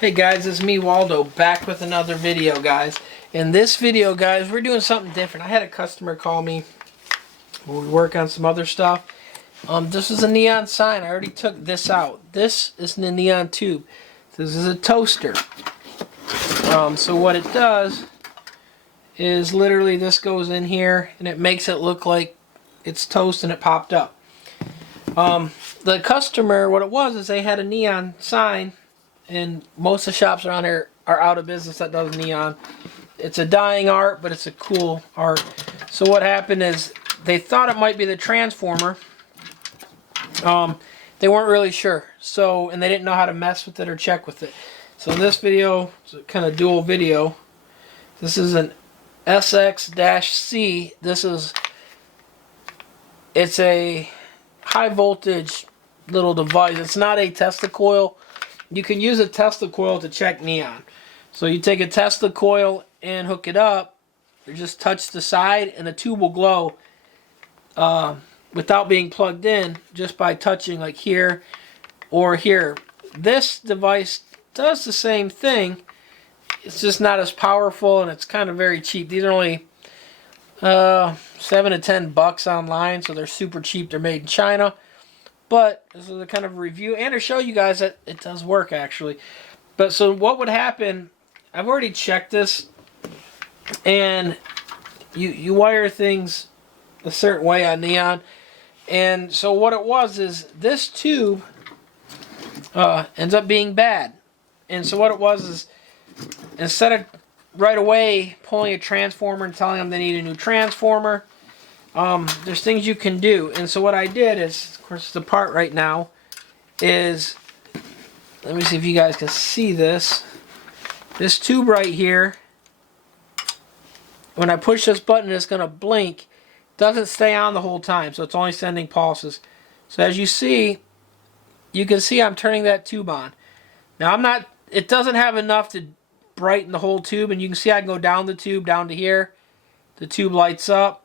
Hey guys, it's me Waldo back with another video, guys. In this video, guys, we're doing something different. I had a customer call me when we work on some other stuff. This is a neon sign. I already took this out. This is the neon tube. This is a toaster. So what it does is literally this goes in here and it makes it look like it's toast and it popped up. The customer, what it was is they had a neon sign, and most of the shops around here are out of business that does neon. It's a dying art, but it's a cool art. So what happened is they thought it might be the transformer. They weren't really sure. So, and they didn't know how to mess with it or check with it. So in this video, it's a kind of dual video. This is an SX-C. It's a high voltage little device. It's not a Tesla coil. You can use a Tesla coil to check neon. So you take a Tesla coil and hook it up. You just touch the side and the tube will glow without being plugged in, just by touching like here or here. This device does the same thing. It's just not as powerful and it's kind of very cheap. These are only $7 to $10 online, so they're super cheap. They're made in China. But this is a kind of review and to show you guys that it does work actually. But so what would happen, I've already checked this, and you wire things a certain way on neon. And so what it was is this tube ends up being bad. And so what it was is, instead of right away pulling a transformer and telling them they need a new transformer, there's things you can do. And so what I did is, of course the part right now is, let me see if you guys can see this. This tube right here, when I push this button it's going to blink. It doesn't stay on the whole time, so it's only sending pulses. So as you see, you can see I'm turning that tube on. Now it doesn't have enough to brighten the whole tube, and you can see I can go down the tube down to here. The tube lights up.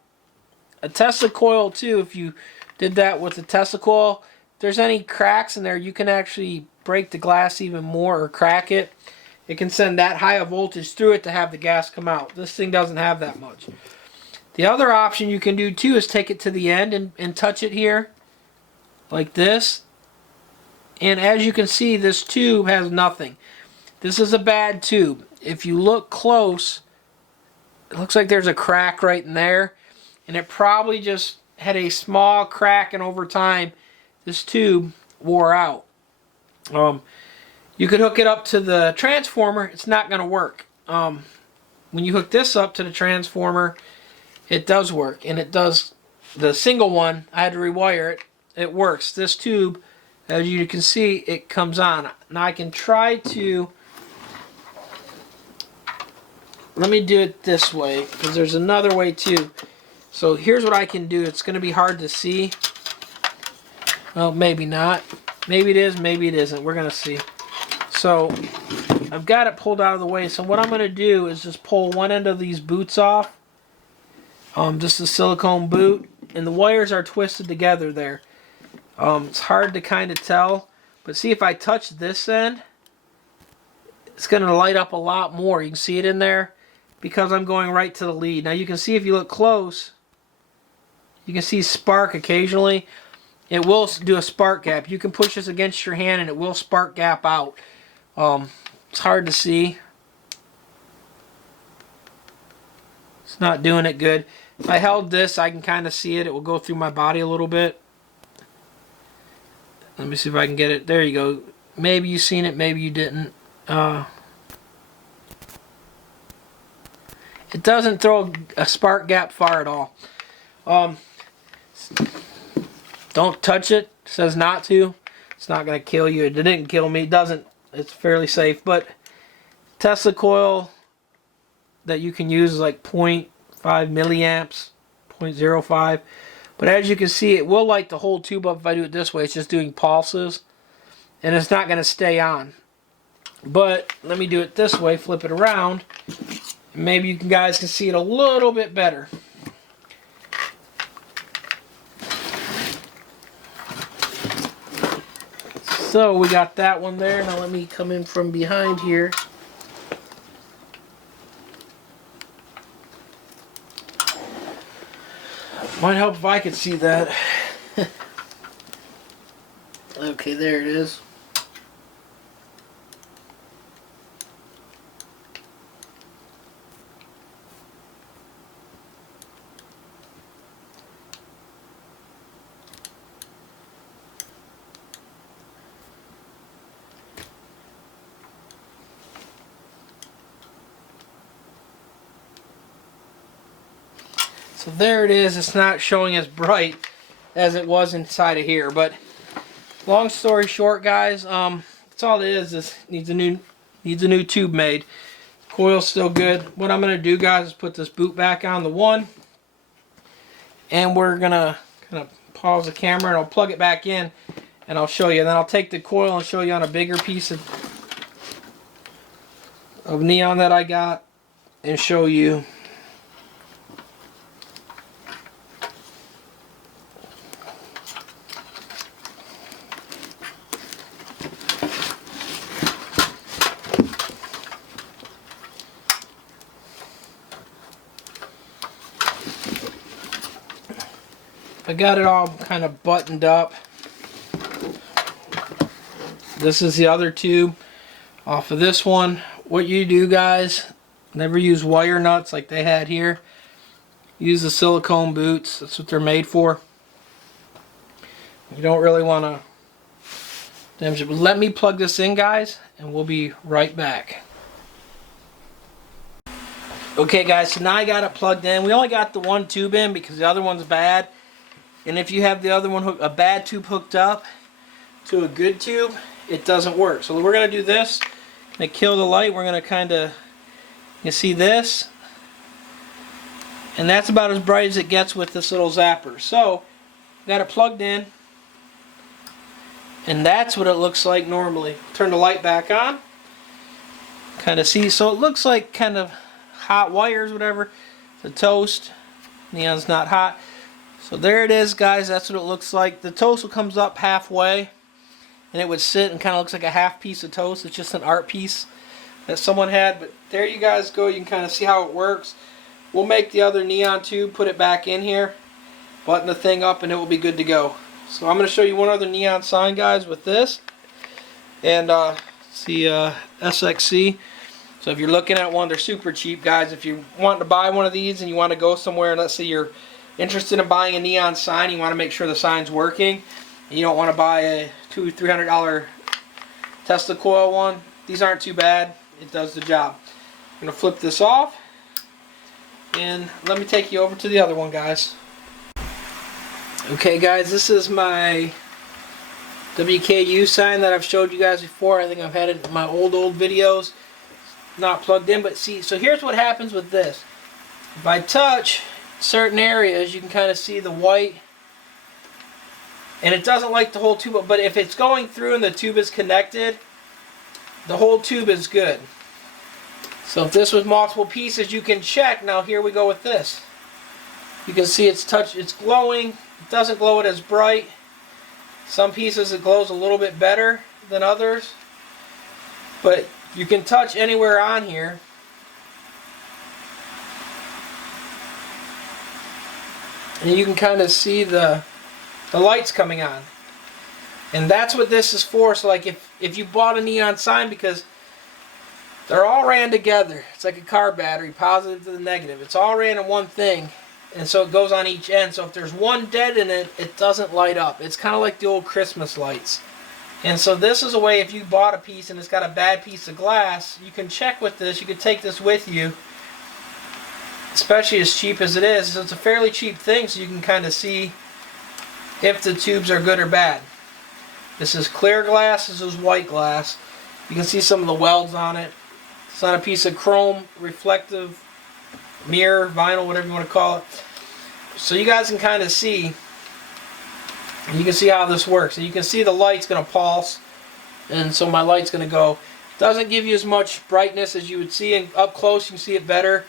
A Tesla coil too, if you did that with the Tesla coil, if there's any cracks in there, you can actually break the glass even more or crack it. It can send that high a voltage through it to have the gas come out. This thing doesn't have that much. The other option you can do too is take it to the end and touch it here like this. And as you can see, this tube has nothing. This is a bad tube. If you look close, it looks like there's a crack right in there. And it probably just had a small crack, and over time this tube wore out. You could hook it up to the transformer. It's not going to work. When you hook this up to the transformer, it does work. And it does. The single one, I had to rewire it. It works. This tube, as you can see, it comes on. Now I can try to, let me do it this way, because there's another way too. So here's what I can do. It's going to be hard to see. Well, maybe not. Maybe it is, maybe it isn't. We're going to see. So I've got it pulled out of the way. So what I'm going to do is just pull one end of these boots off. Just a silicone boot. And the wires are twisted together there. It's hard to kind of tell. But see, if I touch this end, it's going to light up a lot more. You can see it in there because I'm going right to the lead. Now you can see if you look close, you can see spark occasionally. It will do a spark gap. You can push this against your hand and it will spark gap out. It's hard to see. It's not doing it good. If I held this, I can kind of see it. It will go through my body a little bit. Let me see if I can get it. There you go. Maybe you seen it, maybe you didn't. It doesn't throw a spark gap far at all. Don't touch it. It says not to. It's not going to kill you. It didn't kill me. It doesn't. It's fairly safe. But Tesla coil that you can use is like 0.5 milliamps, 0.05. But as you can see, it will light the whole tube up if I do it this way. It's just doing pulses. And it's not going to stay on. But let me do it this way. Flip it around. Maybe you guys can see it a little bit better. So we got that one there. Now let me come in from behind here. Might help if I could see that. Okay, there it is. So there it is. It's not showing as bright as it was inside of here, but long story short, guys, that's all it is. This needs a new tube made. Coil's still good. What I'm gonna do, guys, is put this boot back on the one, and we're gonna kind of pause the camera and I'll plug it back in and I'll show you. Then I'll take the coil and show you on a bigger piece of neon that I got and show you. I got it all kind of buttoned up. This is the other tube off of this one. What you do, guys, never use wire nuts like they had here. Use the silicone boots. That's what they're made for. You don't really want to damage it. But let me plug this in, guys, and we'll be right back. Okay, guys, so now I got it plugged in. We only got the one tube in because the other one's bad. And if you have the other one, a bad tube hooked up to a good tube, it doesn't work. So we're going to do this. Going to kill the light. We're going to kind of, you see this? And that's about as bright as it gets with this little zapper. So, got it plugged in. And that's what it looks like normally. Turn the light back on. Kind of see. So it looks like kind of hot wires, whatever. The toast. Neon's not hot. So there it is, guys. That's what it looks like. The toast comes up halfway, and it would sit and kind of looks like a half piece of toast. It's just an art piece that someone had. But there you guys go. You can kind of see how it works. We'll make the other neon tube, put it back in here, button the thing up, and it will be good to go. So I'm going to show you one other neon sign, guys, with this. And see SXC. So if you're looking at one, they're super cheap, guys. If you're wanting to buy one of these and you want to go somewhere, and let's say you're interested in buying a neon sign, you want to make sure the sign's working, and you don't want to buy a $200-300 Tesla coil one, these aren't too bad. It does the job. I'm going to flip this off, and let me take you over to the other one, guys. Okay, guys, this is my WKU sign that I've showed you guys before. I think I've had it in my old videos. Not plugged in, but see, so here's what happens with this. If I touch certain areas, you can kind of see the white, and it doesn't like the whole tube, but if it's going through and the tube is connected, the whole tube is good. So if this was multiple pieces, you can check. Now here we go with this. You can see it's glowing. It doesn't glow it as bright. Some pieces it glows a little bit better than others, but you can touch anywhere on here. And you can kind of see the lights coming on. And that's what this is for. So like if you bought a neon sign, because they're all ran together. It's like a car battery, positive to the negative. It's all ran in one thing. And so it goes on each end. So if there's one dead in it, it doesn't light up. It's kind of like the old Christmas lights. And so this is a way, if you bought a piece and it's got a bad piece of glass, you can check with this. You can take this with you, especially as cheap as it is. So it's a fairly cheap thing, so you can kind of see if the tubes are good or bad. This is clear glass, this is white glass. You can see some of the welds on it. It's on a piece of chrome, reflective mirror, vinyl, whatever you want to call it. So you guys can kind of see, you can see how this works. And you can see the light's going to pulse, and so my light's going to go. Doesn't give you as much brightness as you would see, and up close you can see it better.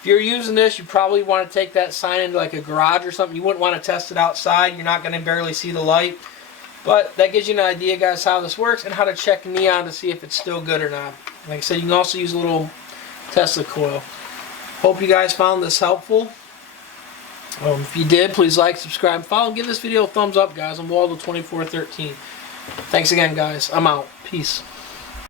If you're using this, you probably want to take that sign into like a garage or something. You wouldn't want to test it outside. You're not going to barely see the light. But that gives you an idea, guys, how this works and how to check neon to see if it's still good or not. Like I said, you can also use a little Tesla coil. Hope you guys found this helpful. If you did, please like, subscribe, follow, give this video a thumbs up, guys. I'm Waldo2413. Thanks again, guys. I'm out. Peace.